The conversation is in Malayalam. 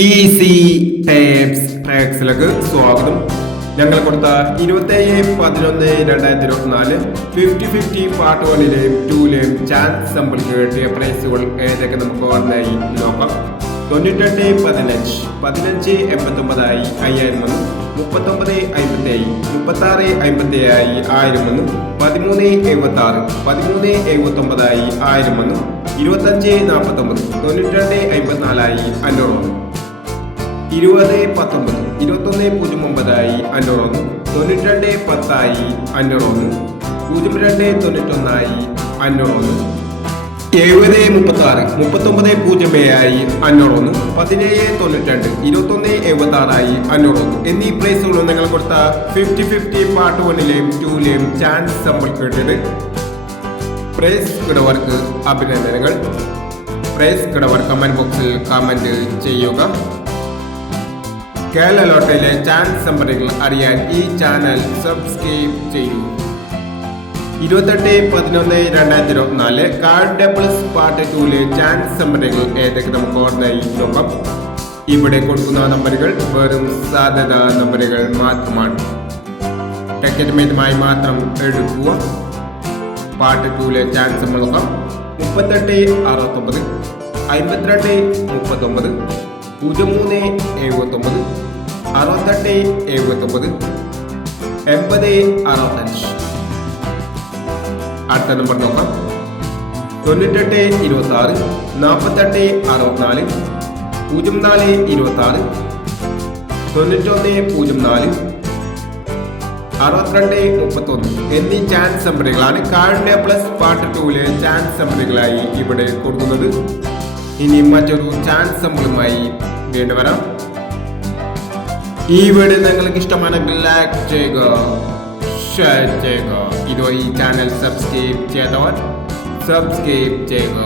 ഈസി ടേപ്സ് ട്രാക്സിലേക്ക് സ്വാഗതം. ഞങ്ങൾ കൊടുത്ത 27/11/2024 50-50 പാർട്ട് 1ലെയും 2ലെയും ചാൻസ് സമ്പിൾക്ക് കിട്ടിയ പ്രൈസുകൾ ഏതൊക്കെ നമുക്ക് ഓർമ്മയായി നോക്കാം. 98-15 1589 5000 3957 3657 1000 1376 1379 1000 2549 9254 500 2019 2109 500 9210 500 0291 500 7036 3907 500 1792 2176 500 എന്നീ പ്രൈസുകളും നിങ്ങൾ കൊടുത്ത 50-50 പാർട്ട് 1ലെയും 2ലെയും ചാൻസ് സമ്പിൾ കേട്ടത്. പ്രൈസ് കിടവർക്ക് അഭിനന്ദനങ്ങൾ. പ്രൈസ് കിടവർ കമന്റ് ബോക്സിൽ കമന്റ് ചെയ്യുക. കേരള ലോട്ടറിയിലെ ചാൻസ് സമ്പറികൾ അറിയാൻ ഈ ചാനൽ സബ്സ്ക്രൈബ് ചെയ്യൂ. 28/11/2024 കാർഡ് പ്ലസ് പാർട്ട് 2ലെ ചാൻസ് സമ്പറികൾ ഏതൊക്കെ നമുക്ക് ഓർമ്മയായി നോക്കാം. ഇവിടെ കൊടുക്കുന്ന നമ്പറുകൾ വെറും സാധ്യത നമ്പറുകൾ മാത്രമാണ്. ടിക്കറ്റ് മിതമായി മാത്രം എടുക്കുക. പാർട്ട് 2ലെ ചാൻസ് നമ്മൾ നോക്കാം. 3869 5239 0379 6879 8065. അടുത്ത നമ്പർ നോക്കാം. 9826 4864 0426 9104 6231 എന്നീ ചാൻസ് നമ്പറുകളാണ് കാർഡ് പ്ലസ് പാർട്ട് 2ലെ ചാൻസ് നമ്പറുകളായി ഇവിടെ കൊടുക്കുന്നത്. ഇനി മറ്റൊരു ചാൻസ് സമ്പിളുമായി വീണ്ടും വരാം. ഈ വീഡിയോ നിങ്ങൾക്ക് ഇഷ്ടമാണെങ്കിൽ ലൈക്ക് ചെയ്യുക, ഷെയർ ചെയ്യുക. ഇതുവരെ ഈ ചാനൽ സബ്സ്ക്രൈബ് ചെയ്യാത്തവർ സബ്സ്ക്രൈബ് ചെയ്യുക.